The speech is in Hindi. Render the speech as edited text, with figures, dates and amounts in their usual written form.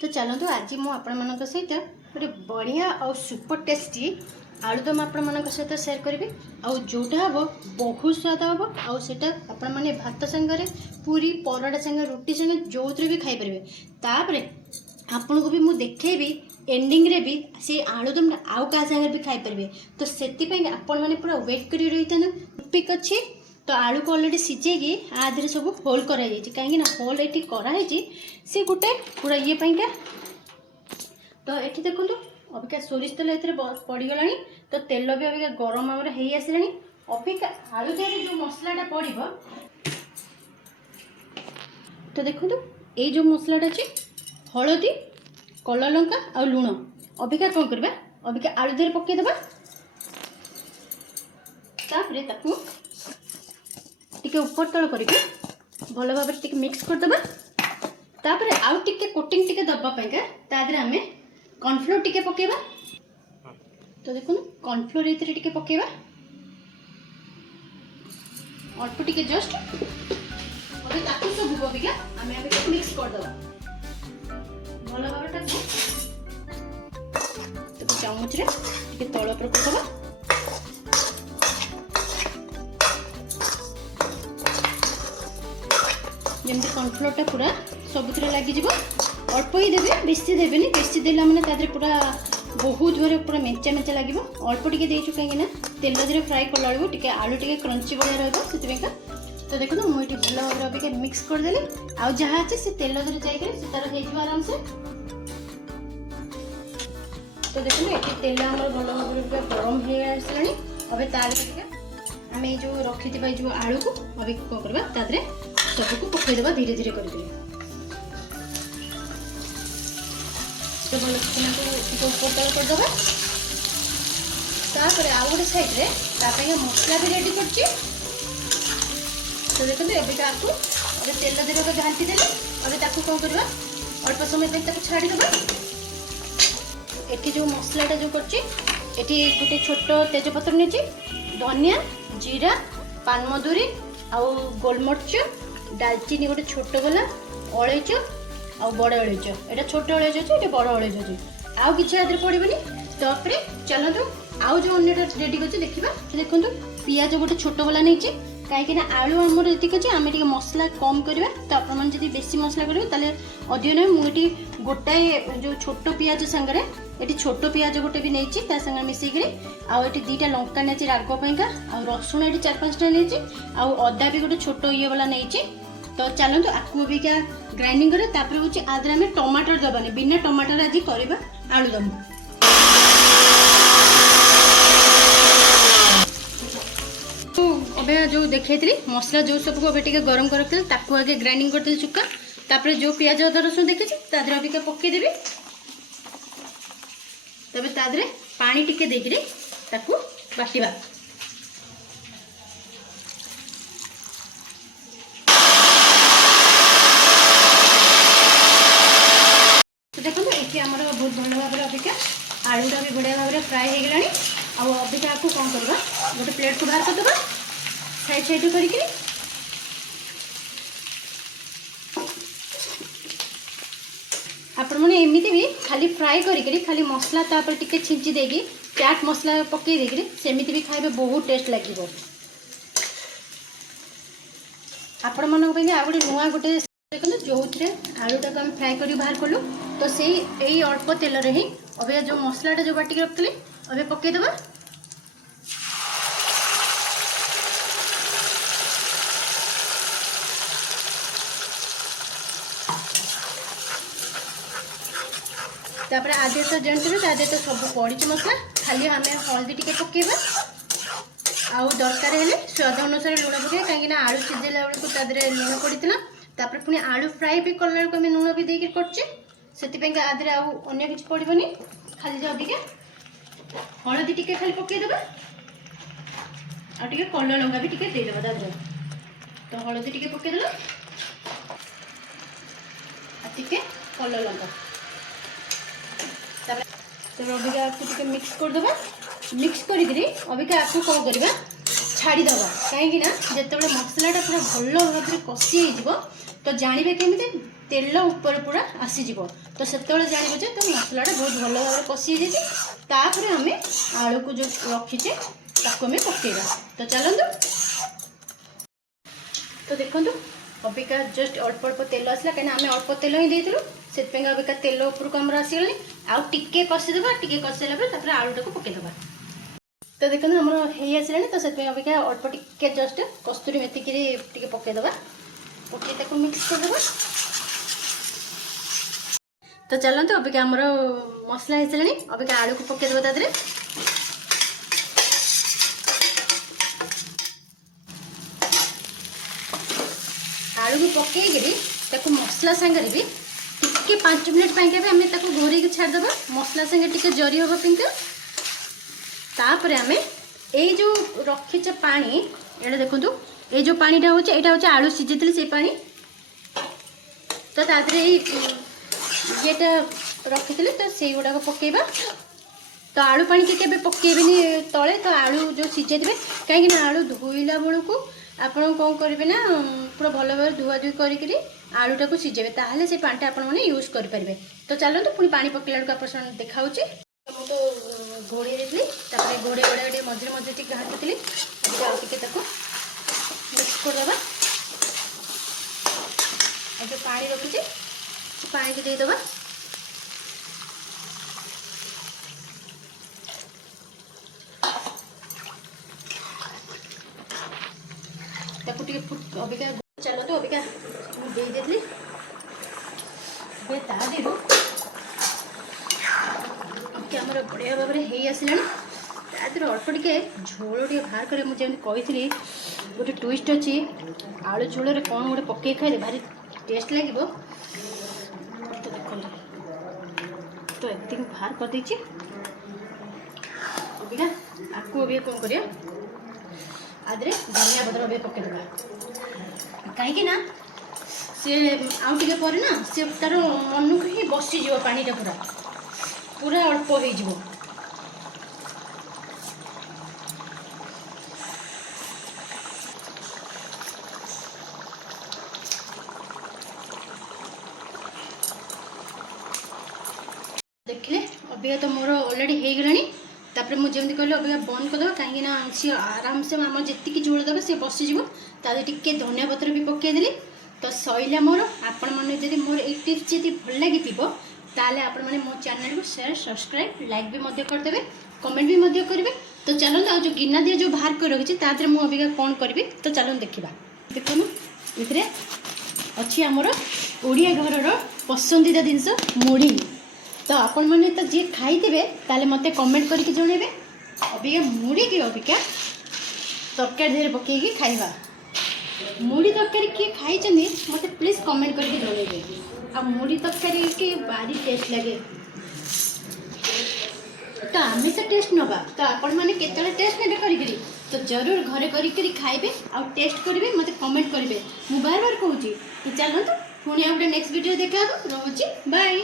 तो चलतु आज मुझे आपण सहित गोटे बढ़िया और सुपर टेस्टी आलुदम आपण सहित सेयार करी जोटा हम बहुत स्वाद हम आटा आपण मैंने भात सांगे पूरी पराठा सांगे रुटी सांगे जो भी खाईपर तापर आपन को भी मुझे देखेबी एंडिंग रे भी से आलुदम आउ क्या सांगे भी खाईपर तो से आपण मैंने पूरा वेट कर रही था टॉपिक अच्छी तो आलू को ऑलरेडी सिझेकी आधे सब होल कराई कहीं होल ये कराई सी गोटे पूरा ये पाइंका तो ये देखो अबिका सोरिष तेल ये पड़गला तो तेल भी अबिका गरम आमर हो आसला अबिका आलू देहरे जो मसलाटा पड़ो तो देखो ये जो मसलाटा अच्छे हलदी कलर लंका आ लुण अबिका कौन करवा अबिका आलू देहरे पकईदेवा तापर ताकू टिके ऊपर तल करके भल भाव मिक्स करदे तापर आउ टिके कोटिंग टिके दबा पाइका तादरे आमे कॉर्नफ्लोर टिके पकेबा तो देखो कॉर्नफ्लोर इतरे टिके पकेबा अल्प टिके जस्ट अबे ताकू सब बबिका आमे अबे मिक्स कर दबा भल भाव ताकू तो चामच रे टिके तळ पर पकेबा जमी कॉर्नफ्लोर पूरा सबुथ लगे अल्प ही देवे बेसी देवे बेसी देला मैंने तादरे पूरा बहुत भारे पूरा मेंचा मेंचा लगे अल्प टिके देचु कहीं तेल दे फ्राए कला बेलू टे आलू टे क्रंची भाया रहा तो देखो मुझे भल भाव अबिका मिक्स करदेली आउ जहाँ अच्छे से तेल दे जाकर तार हो आराम से तो देखो ये तेल आम भल भाव गरम हो आसला अबे तार आम जो रखी जो आलू को अभी कौन करवा तादरे सबको पकईदेवा धीरे धीरे करके तो भल ऊपर तल करदे तापर आउ गोटे सैड्रे मसला भी रेडी कर तो देखो एबिका आपको अबे तेल देवा घाटी देले अबे ताकू कौन करवा अल्प समय तक छाड़ीदेवा एटी जो मसलाटा जो करची एटी गोटे छोट तेजपत्र नहीं धनिया जीरा पानमधुरी आउ गोलमरिच डालचीनी गोटे छोट गला अलैच आ बड़ अलैच एटा छोट अलैच अच्छे ये बड़ अलैच अच्छे आउ कि पड़ोनी तापर चलतु आउ जो अन्य रेडी कर देखा देखो पियाज गोटे छोट गला नहीं कहीं आलू आमर ये अच्छे आम मसला कम करवा तो आपड़ी बेसी मसला करेंगे अधिक ना मुझे गोटाए जो छोट पियाज सांगे ये छोट पियाज गोटे भी नहीं संगे मिसेक आउ दीटा लंका नहीं रागपाइका आ रसुण ये 4-5टा नहीं आउ अदा भी गोटे छोट ये वाला नहीं तो चलतु आपको भी क्या ग्राइंडिंग करे तापर हूँ आदि आम टमाटर दबानी बिना टमाटर आज करवा आलुदम अबे जो देखी मसला जो सबको अबे टिके गरम कर ताकू आगे ग्राइंडिंग करते चुका तापर जो पियाज अदा रसुण देखी तादे अबिका पकईदेवी तबे तादे पानी टिके देकरी ताकू बाटिबा तो देखो ये आमर बहुत भल भाव अबिका आलूटा भी बढ़िया भाव फ्राए हो गला आउ अबिका आपको कौन करवा गोटे प्लेट को बाहर करदे साइड साइड करके आपण मैंने एमती भी खाली फ्राए करी खाली मसला तापर टिके छिंची देगी चाट मसला पकई देगी सेमती भी खाइबे बहुत टेस्ट लगे आपण मन आ गए नुआ गोटे देखो जो आलूटा को आम फ्राए कर बाहर कलु तो से यही अल्प तेल ही अबे जो मसलाटा जो बाटिक रखी अबे पकईदेवा तापर आधे तो जानते आधे तो सब पड़ी मसला खाली आम हल्दी टिके पकेबा आउ दरकार हेले स्वाद अनुसार लुण पके कहीं आलू सिझेला बेलू तादे लुण पड़ता तापर पुणी आलू फ्राए भी कला बेलू आम लुण भी देकर करते आधे आउ अगर किसी पड़ोनी खाली जो अबिका हलदी टिके खाली पकईदेवा आगे कलर लंका भी टिके देदेवा दादर तो हलदी टिके पकईदेला टिके कलर लंका तो अबिका आपको मिक्स करदे मिक्स करी अबिका आपको कौन करवा छाड़ीदवा कहीं जिते मसलाटा पूरा भल भाव कषि हो तो जानवे केमी तेल ऊपर पूरा आसीଯିव तो सेतବେଳେ जानिबो जे तो मसलाटा बहुत भल भाव कषि जाइए तापर आम आलू को जो रखीचे ताको आम पकेगा तो चलतु तो देखो अबिका जस्ट अल्प अल्प तेल आसला कहीं आम अल्प तेल ही देलु से अबिका तेल उपरको आम आसीगला आउ टिके कषिदेवा टिके कषिदेला आलूटा को पकईदेवा तो देखो आम आसला तो से अबिका अल्प टिके जस्ट कस्तूरी मेथी टिके पकईदेवा पकई मिक्स करदेवा तो चलते अबिका आमर मसला हो सारे अबिका आलू को पकईदेव तादे आलू को पकईकरी मसला सांगे भी टिके 5 मिनट पाई आम घोर छाड़देव मसला सांगे टिके जरी हम पिंक तापर आम ये जो रखीचे पानी ये देखो ये जो पानीटा हूँ आलू सीझे से पानी तो तादे ये रखी तो से गुड़ाक पकेबा तो आलू पानी के पकेबेनि तले तो आलू जो सीझे थे कहीं आलू धोइला बेलू को आपड़ कौन करेंगे ना पूरा भल भाव धुआ धुई करी आलूटा को सीझेबे ताहले से पानी आप यूज करेंगे तो चलते पुणी पानी पकेला बेलू आप देखा तो घोड़े देती घोड़े घोड़े मझे मझे टी घाटी मिक्स करदे जो पानी रखीचे पानी को देदेबा अबिका चलो तो अबिका दे देली तादू आमर बढ़िया भाव में हो आसला तादर अल्प टे झोल टे बाहर कर मुझे कही गोटे ट्विस्ट अच्छी आलू झोल कौन गोटे पकई खाइले भारी टेस्ट लगे तो देखो तो एक बाहर कर देछि अबिका आपको अभी कौन करिया आदरे धनिया पत्र अभी पकईदेवा कहीं सी आउ टे पर ना सी तार मन को ही बसीज पानीटा पूरा पूरा अल्प हो देखिले अबिका तो मोर ऑलरेडी हो गलानी तापर मुझे कहली अबिका बंद करदे कहीं सी आराम से आम जी झोल देवे सी बसीज तादे टिके धनिया पत्र भी पकईदेली तो सैला मोर आपण मैंने मोर एक टिप्स जी भल लगी ताले आपण मैंने मो चैनल को शेयर सब्सक्राइब लाइक भी करदे कमेंट भी करेंगे तो चलते आज जो गिना दिया जो बाहर कर रखी तादे मुझे अबिका कौन करी तो चलो देखा देखो ये अच्छी आमर ओडिया घर पसंदीदा जिनस मुढ़ी तो आपण मैंने तो जी खाई ताले मते कमेंट करके जणेबे अबिका मुढ़ी की अबिका तरकारी देहरे पकईकी खाइबा मुढ़ी तरकारी किए खाई मत प्लीज कमेंट करके जणेबे आ मुढ़ी तरकारी के भारी टेस्ट लगे तो आम तो टेस्ट नवा तो आपण मैंने केतले टेस्ट ने करी तो जरूर घरे करी खाइबे आ टेस्ट करेंगे मत कमेंट करेंगे मु बार बार कहूँ कि चलते पुणी आ गोटे नेक्स्ट वीडियो देखा रोची बाय।